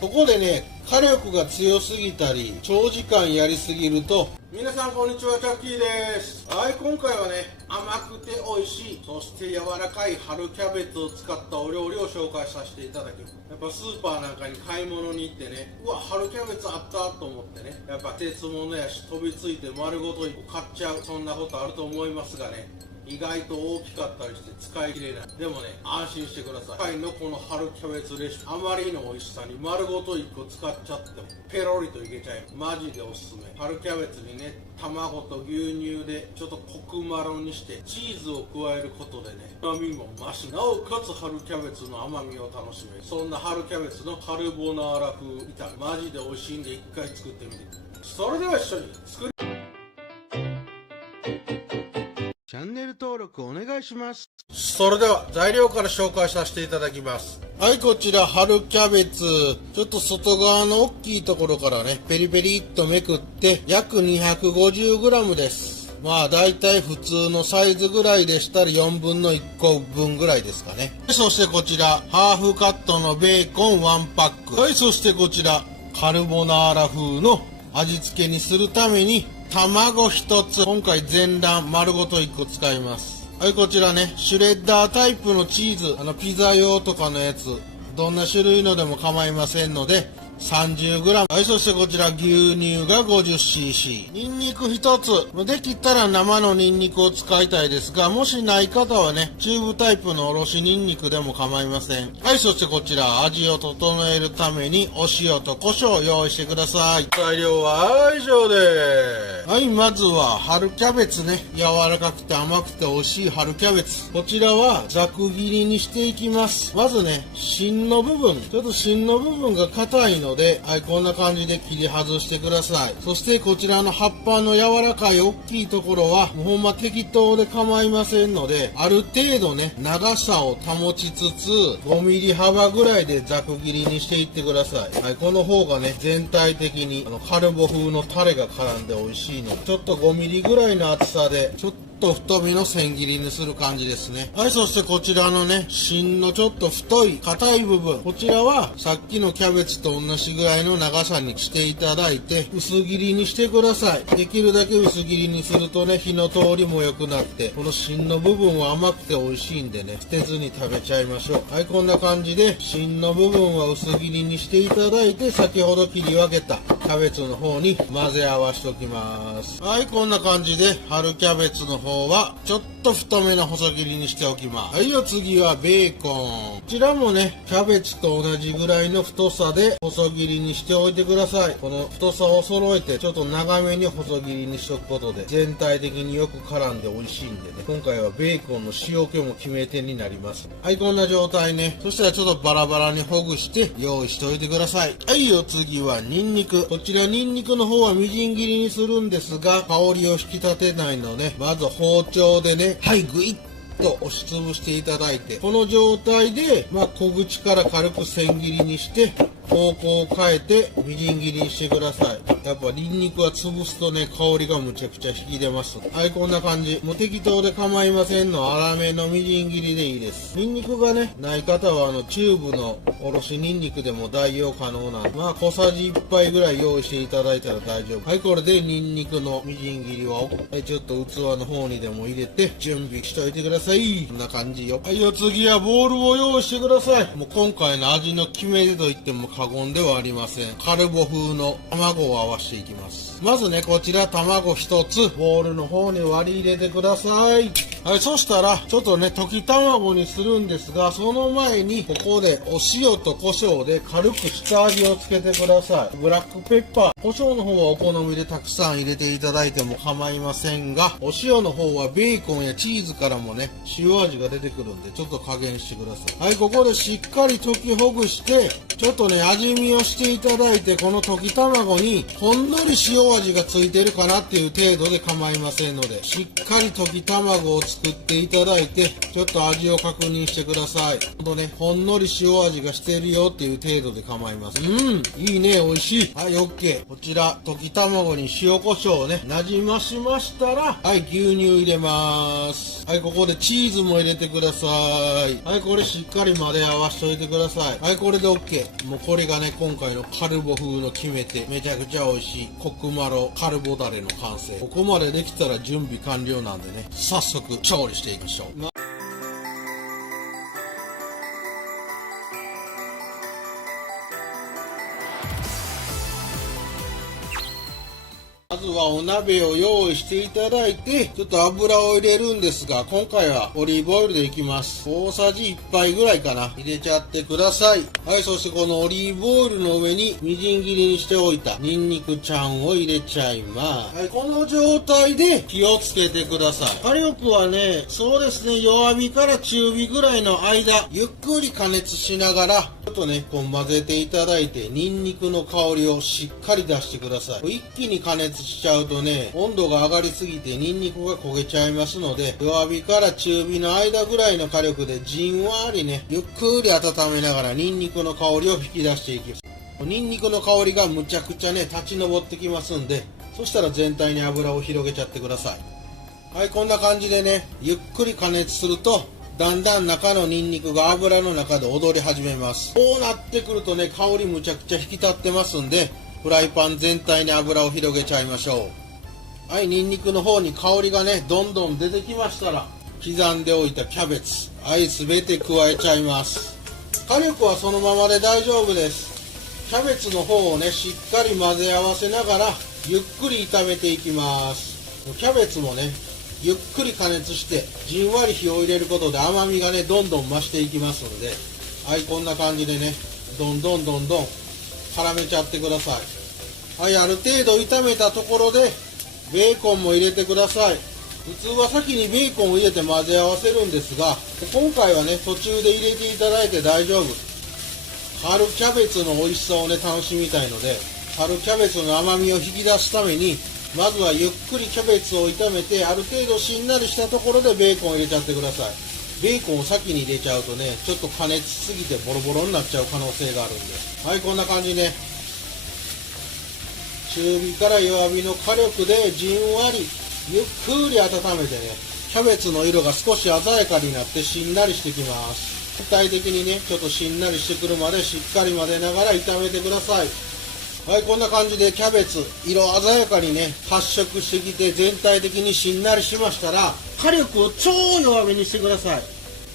ここでね、火力が強すぎたり長時間やりすぎると、皆さんこんにちは、チャッキーです。はい、今回はね、甘くて美味しい、そして柔らかい春キャベツを使ったお料理を紹介させていただきます。やっぱスーパーなんかに買い物に行ってね、うわ、春キャベツあったと思ってね、やっぱ鉄物やし飛びついて丸ごと1個買っちゃう、そんなことあると思いますがね、意外と大きかったりして使い切れない。でもね、安心してください。今回のこの春キャベツレシピ、あまりの美味しさに丸ごと1個使っちゃってもペロリといけちゃいます。マジでおすすめ。春キャベツにね、卵と牛乳でちょっとコクマロにしてチーズを加えることでね、旨味も増し、なおかつ春キャベツの甘みを楽しめる。そんな春キャベツのカルボナーラ風炒め、マジで美味しいんで一回作ってみて。それでは一緒に作りチャンネル登録お願いします。それでは材料から紹介させていただきます。はい、こちら春キャベツ、ちょっと外側の大きいところからね、ペリペリっとめくって約 250g です。まあだいたい普通のサイズぐらいでしたら4分の1個分ぐらいですかね。そしてこちらハーフカットのベーコン1パック。はい、そしてこちらカルボナーラ風の味付けにするために卵一つ、今回全卵丸ごと1個使います。はい、こちらね、シュレッダータイプのチーズ、ピザ用とかのやつ、どんな種類のでも構いませんので 30g。 はい、そしてこちら牛乳が 50cc、 ニンニク一つ、できたら生のニンニクを使いたいですが、もしない方はね、チューブタイプのおろしニンニクでも構いません。はい、そしてこちら味を整えるためにお塩と胡椒を用意してください。材料は以上です。はい、まずは春キャベツね、柔らかくて甘くて美味しい春キャベツ、こちらはざく切りにしていきます。まずね、芯の部分、ちょっと芯の部分が硬いので、はい、こんな感じで切り外してください。そしてこちらの葉っぱの柔らかい大きいところはもうほんま適当で構いませんので、ある程度ね、長さを保ちつつ 5mm 幅ぐらいでざく切りにしていってください。はい、この方がね、全体的にカルボ風のタレが絡んで美味しいので、ちょっと 5mm ぐらいの厚さでちょっと太めの千切りにする感じですね。はい、そしてこちらのね、芯のちょっと太い硬い部分、こちらはさっきのキャベツと同じぐらいの長さにしていただいて薄切りにしてください。できるだけ薄切りにするとね、火の通りも良くなって、この芯の部分は甘くて美味しいんでね、捨てずに食べちゃいましょう。はい、こんな感じで芯の部分は薄切りにしていただいて、先ほど切り分けたキャベツの方に混ぜ合わしておきます。はい、こんな感じで春キャベツの方はちょっと太めの細切りにしておきます。はい、お次はベーコン、こちらもね、キャベツと同じぐらいの太さで細切りにしておいてください。この太さを揃えてちょっと長めに細切りにしておくことで全体的によく絡んで美味しいんでね、今回はベーコンの塩気も決め手になります。はい、こんな状態ね。そしたらちょっとバラバラにほぐして用意しておいてください。はい、お次はニンニク、こちらニンニクの方はみじん切りにするんですが、香りを引き立てないので、まず包丁でね、はい、グイッと押しつぶしていただいて、この状態で小口から軽く千切りにして方向を変えてみじん切りにしてください。やっぱニンニクは潰すとね、香りがむちゃくちゃ引き出ます。はい、こんな感じ。もう適当で構いませんの粗めのみじん切りでいいです。ニンニクがねない方はチューブのおろしニンニクでも代用可能なんで、小さじ1杯ぐらい用意していただいたら大丈夫。はい、これでニンニクのみじん切りは、はい、ちょっと器の方にでも入れて準備しといてください。こんな感じよ。はい、お次はボウルを用意してください。もう今回の味の決め手と言っても過言ではありません。カルボ風の卵を合わせていきます。まずね、こちら卵一つボウルの方に割り入れてください。はい、そしたらちょっとね、溶き卵にするんですが、その前にここでお塩と胡椒で軽く下味をつけてください。ブラックペッパー、胡椒の方はお好みでたくさん入れていただいても構いませんが、お塩の方はベーコンやチーズからもね、塩味が出てくるんでちょっと加減してください。はい、ここでしっかり溶きほぐしてちょっとね、味見をしていただいて、この溶き卵にほんのり塩味がついてるかなっていう程度で構いませんので、しっかり溶き卵をつすくっていただいて、ちょっと味を確認してください。ほんのり塩味がしてるよっていう程度で構います。いいね、美味しい。はい、OK。こちら、溶き卵に塩コショウをね、なじましましたら、はい、牛乳入れます。はい、ここでチーズも入れてください。はい、これしっかり混ぜ合わしといてください。はい、これで OK。もうこれがね、今回のカルボ風の決め手。めちゃくちゃ美味しいコクマロカルボダレの完成。ここまでできたら準備完了なんでね、早速調理していきましょう。まずはお鍋を用意していただいて、ちょっと油を入れるんですが、今回はオリーブオイルでいきます。大さじ1杯ぐらいかな。入れちゃってください。はい、そしてこのオリーブオイルの上にみじん切りにしておいたニンニクちゃんを入れちゃいます。はい、この状態で火をつけてください。火力はね、そうですね、弱火から中火ぐらいの間、ゆっくり加熱しながら、ちょっとね、こう混ぜていただいて、ニンニクの香りをしっかり出してください。一気に加熱しちゃうとね、温度が上がりすぎてニンニクが焦げちゃいますので、弱火から中火の間ぐらいの火力でじんわりね、ゆっくり温めながらニンニクの香りを引き出していきます。ニンニクの香りがむちゃくちゃね、立ち上ってきますんで、そしたら全体に油を広げちゃってください。はい、こんな感じでね、ゆっくり加熱すると、だんだん中のニンニクが油の中で踊り始めます。こうなってくるとね、香りむちゃくちゃ引き立ってますんで、フライパン全体に油を広げちゃいましょう。はい、ニンニクの方に香りがね、どんどん出てきましたら、刻んでおいたキャベツ、はい、すべて加えちゃいます。火力はそのままで大丈夫です。キャベツの方をね、しっかり混ぜ合わせながら、ゆっくり炒めていきます。キャベツもね、ゆっくり加熱してじんわり火を入れることで甘みがねどんどん増していきますので、はい、こんな感じでねどんどん絡めちゃってください。はい、ある程度炒めたところでベーコンも入れてください。普通は先にベーコンを入れて混ぜ合わせるんですが、今回はね途中で入れていただいて大丈夫。春キャベツの美味しさをね楽しみたいので、春キャベツの甘みを引き出すためにまずはゆっくりキャベツを炒めて、ある程度しんなりしたところでベーコンを入れちゃってください。ベーコンを先に入れちゃうとね、ちょっと加熱しすぎてボロボロになっちゃう可能性があるんで。はい、こんな感じね。中火から弱火の火力でじんわりゆっくり温めてね、キャベツの色が少し鮮やかになってしんなりしてきます。具体的にね、ちょっとしんなりしてくるまでしっかり混ぜながら炒めてください。はい、こんな感じでキャベツ色鮮やかにね発色してきて全体的にしんなりしましたら、火力を超弱火にしてください。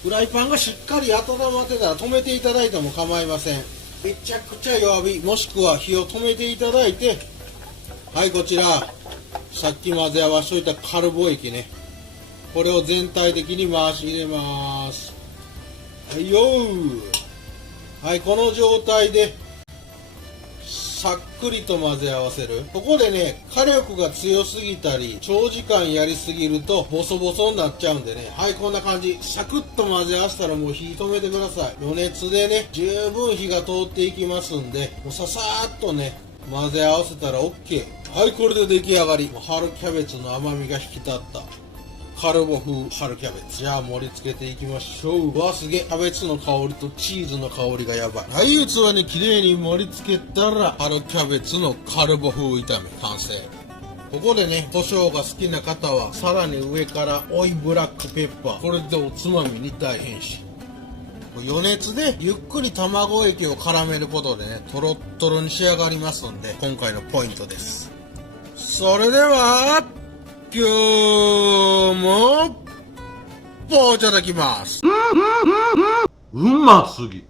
フライパンがしっかり温まってたら止めていただいても構いません。めちゃくちゃ弱火もしくは火を止めていただいて、はい、こちらさっき混ぜ合わせといたカルボ液ね、これを全体的に回し入れます。はいよー。はい、この状態でさっくりと混ぜ合わせる。ここでね、火力が強すぎたり、長時間やりすぎるとボソボソになっちゃうんでね。はい、こんな感じ。サクッと混ぜ合わせたらもう火止めてください。余熱でね、十分火が通っていきますんで、もうささーっとね、混ぜ合わせたら OK。はい、これで出来上がり。春キャベツの甘みが引き立ったカルボ風春キャベツ。じゃあ盛り付けていきましょう。わあ、すげえ。キャベツの香りとチーズの香りがやばい。はい、器に綺麗に盛り付けたら、春キャベツのカルボ風炒め完成。ここでね、胡椒が好きな方は、さらに上から追いブラックペッパー。これでおつまみに大変身。余熱でゆっくり卵液を絡めることでね、トロットロに仕上がりますんで、今回のポイントです。それでは、今日も、いただきます。うますぎ。